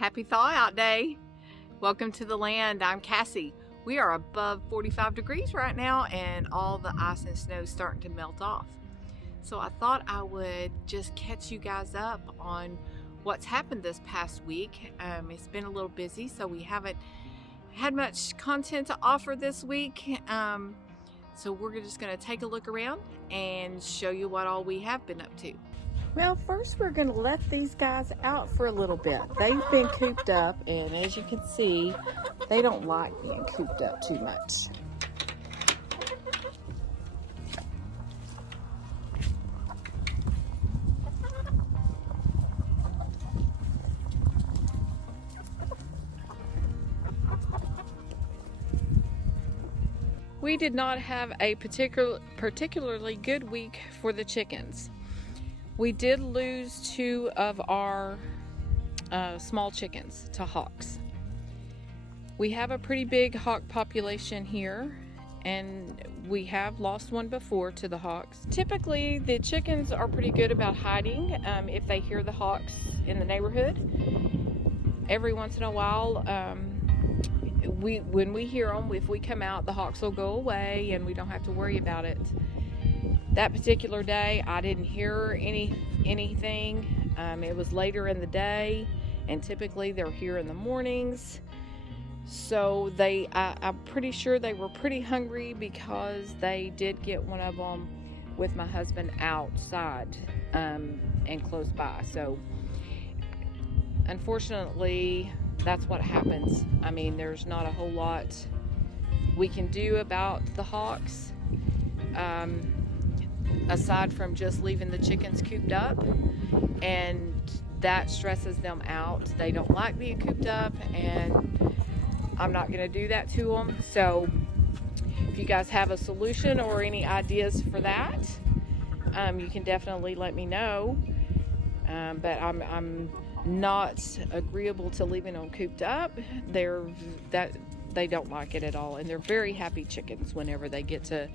Happy thaw out day. Welcome to the land. I'm Cassie. We are above 45 degrees right now and all the ice and snow is starting to melt off. So I thought I would just catch you guys up on what's happened this past week. It's been a little busy, so we haven't had much content to offer this week. So we're just going to take a look around and show you what all we have been up to. Well, first we're going to let these guys out for a little bit. They've been cooped up, and as you can see, they don't like being cooped up too much. We did not have a particularly good week for the chickens. We did lose 2 of our small chickens to hawks. We have a pretty big hawk population here, and we have lost one before to the hawks. Typically, the chickens are pretty good about hiding if they hear the hawks in the neighborhood. Every once in a while, when we hear them, if we come out, the hawks will go away and we don't have to worry about it. That particular day, I didn't hear anything. It was later in the day, and typically they're here in the mornings. So I'm pretty sure they were pretty hungry because they did get one of them with my husband outside and close by. So unfortunately, that's what happens. I mean, there's not a whole lot we can do about the hawks. Aside from just leaving the chickens cooped up, and that stresses them out. They don't like being cooped up, and I'm not going to do that to them. So if you guys have a solution or any ideas for that, you can definitely let me know. But I'm not agreeable to leaving them cooped up. They don't like it at all, and they're very happy chickens whenever they get to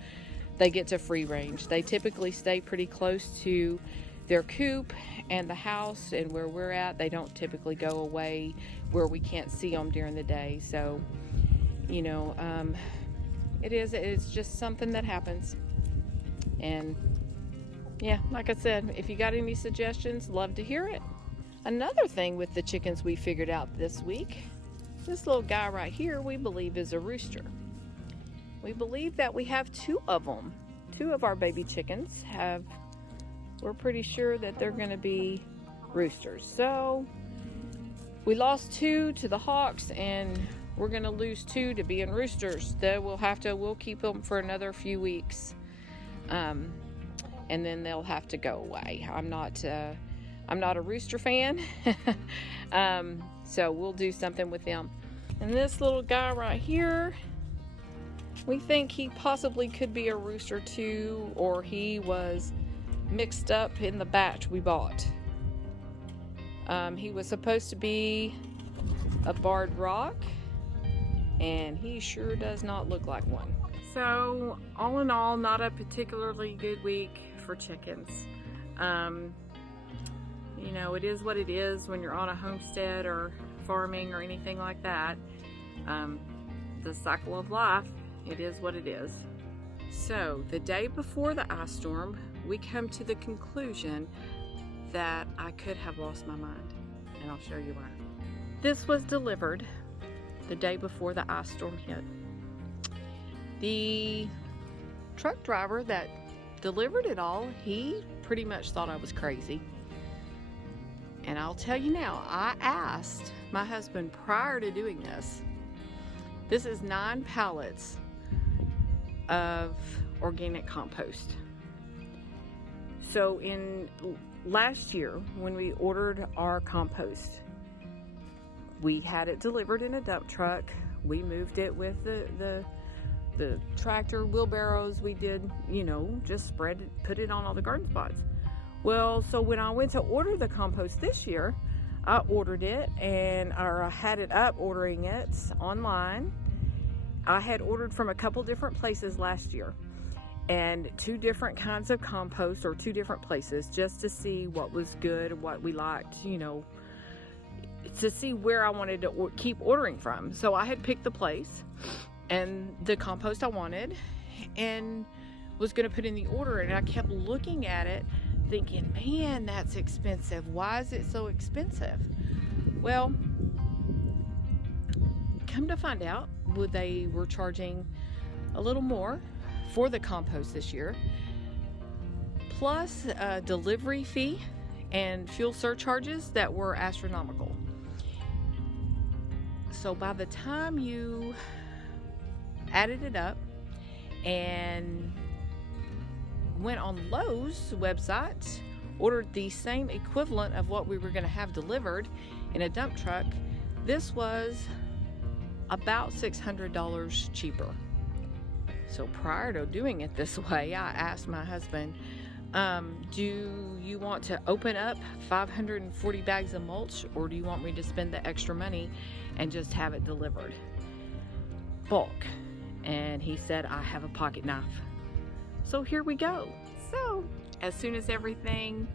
free range. They typically stay pretty close to their coop and the house and where we're at. They don't typically go away where we can't see them during the day. So, you know, it's just something that happens. And yeah, like I said, if you got any suggestions, love to hear it. Another thing with the chickens we figured out this week, this little guy right here, we believe is a rooster. We believe that we have 2 of them. 2 of our baby chickens we're pretty sure that they're going to be roosters. So we lost 2 to the hawks, and we're going to lose 2 to being roosters. We'll keep them for another few weeks. And then they'll have to go away. I'm not a rooster fan. So we'll do something with them. And this little guy right here, we think he possibly could be a rooster too, or he was mixed up in the batch we bought. He was supposed to be a barred rock, and he sure does not look like one. So all in all, not a particularly good week for chickens. You know, it is what it is when you're on a homestead or farming or anything like that. The cycle of life, it is what it is. So the day before the ice storm, we come to the conclusion that I could have lost my mind, and I'll show you why. This was delivered the day before the ice storm hit. The truck driver that delivered it all, he pretty much thought I was crazy. And I'll tell you now, I asked my husband prior to doing this. This is 9 pallets of organic compost. So in last year, when we ordered our compost, we had it delivered in a dump truck. We moved it with the tractor, wheelbarrows. We did, just put it on all the garden spots. Well, so when I went to order the compost this year, I ordered it, I had it up ordering it online. I had ordered from a couple different places last year, and 2 different kinds of compost, or 2 different places, just to see what was good, what we liked, to see where I wanted to keep ordering from. So I had picked the place and the compost I wanted and was going to put in the order, and I kept looking at it thinking, man, that's expensive. Why is it so expensive? Well, come to find out, they were charging a little more for the compost this year, plus a delivery fee and fuel surcharges that were astronomical. So by the time you added it up and went on Lowe's website, ordered the same equivalent of what we were going to have delivered in a dump truck, this was about $600 cheaper. So prior to doing it this way, I asked my husband, do you want to open up 540 bags of mulch, or do you want me to spend the extra money and just have it delivered bulk? And he said, I have a pocket knife. So here we go. So as soon as everything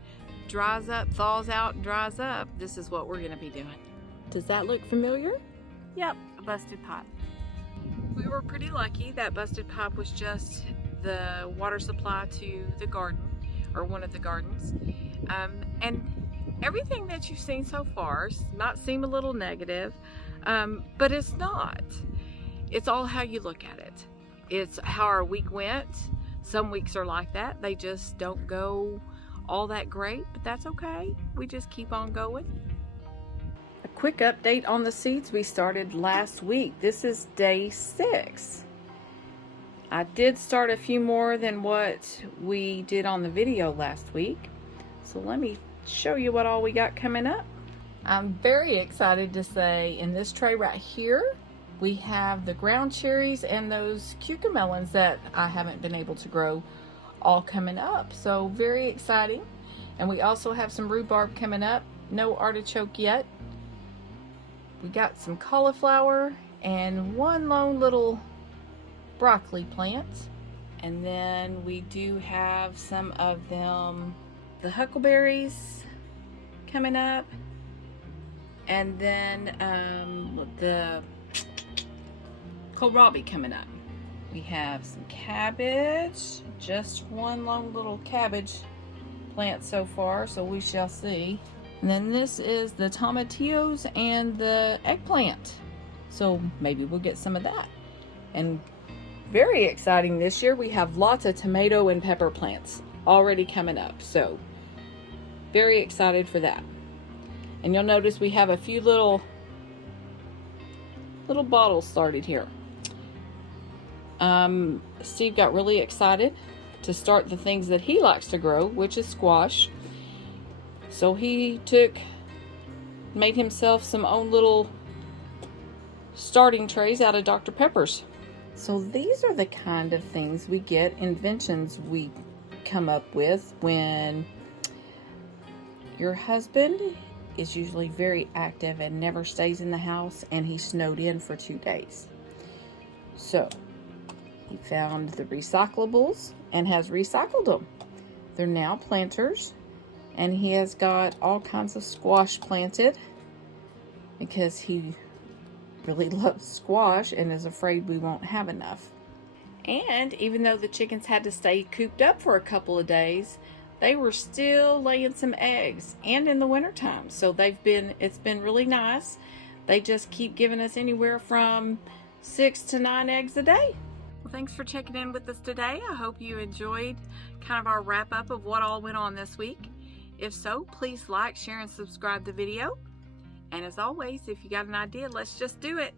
dries up, thaws out and dries up, this is what we're going to be doing. Does that look familiar? Yep, a busted pipe. We were pretty lucky. That busted pipe was just the water supply to the garden, or one of the gardens. And everything that you've seen so far might seem a little negative, but it's not. It's all how you look at it. It's how our week went. Some weeks are like that. They just don't go all that great, but that's okay. We just keep on going. A quick update on the seeds we started last week. This is day 6. I did start a few more than what we did on the video last week. So let me show you what all we got coming up. I'm very excited to say in this tray right here, we have the ground cherries and those cucamelons that I haven't been able to grow all coming up. So very exciting. And we also have some rhubarb coming up. No artichoke yet. We got some cauliflower and one lone little broccoli plant. And then we do have some of them, the huckleberries coming up. And then the kohlrabi coming up. We have some cabbage, just one lone little cabbage plant so far, so we shall see. And then this is the tomatillos and the eggplant, so maybe we'll get some of that. And very exciting this year, we have lots of tomato and pepper plants already coming up, so very excited for that. And you'll notice we have a few little bottles started here. Steve got really excited to start the things that he likes to grow, which is squash. So he made himself some own little starting trays out of Dr. Pepper's. So these are the kind of things we get, inventions we come up with when your husband is usually very active and never stays in the house, and he snowed in for 2 days. So he found the recyclables and has recycled them. They're now planters, and he has got all kinds of squash planted because he really loves squash and is afraid we won't have enough. And even though the chickens had to stay cooped up for a couple of days, they were still laying some eggs, and in the wintertime. So it's been really nice. They just keep giving us anywhere from 6 to 9 eggs a day. Well, thanks for checking in with us today. I hope you enjoyed kind of our wrap up of what all went on this week. If so, please like, share, and subscribe the video. And as always, if you got an idea, let's just do it.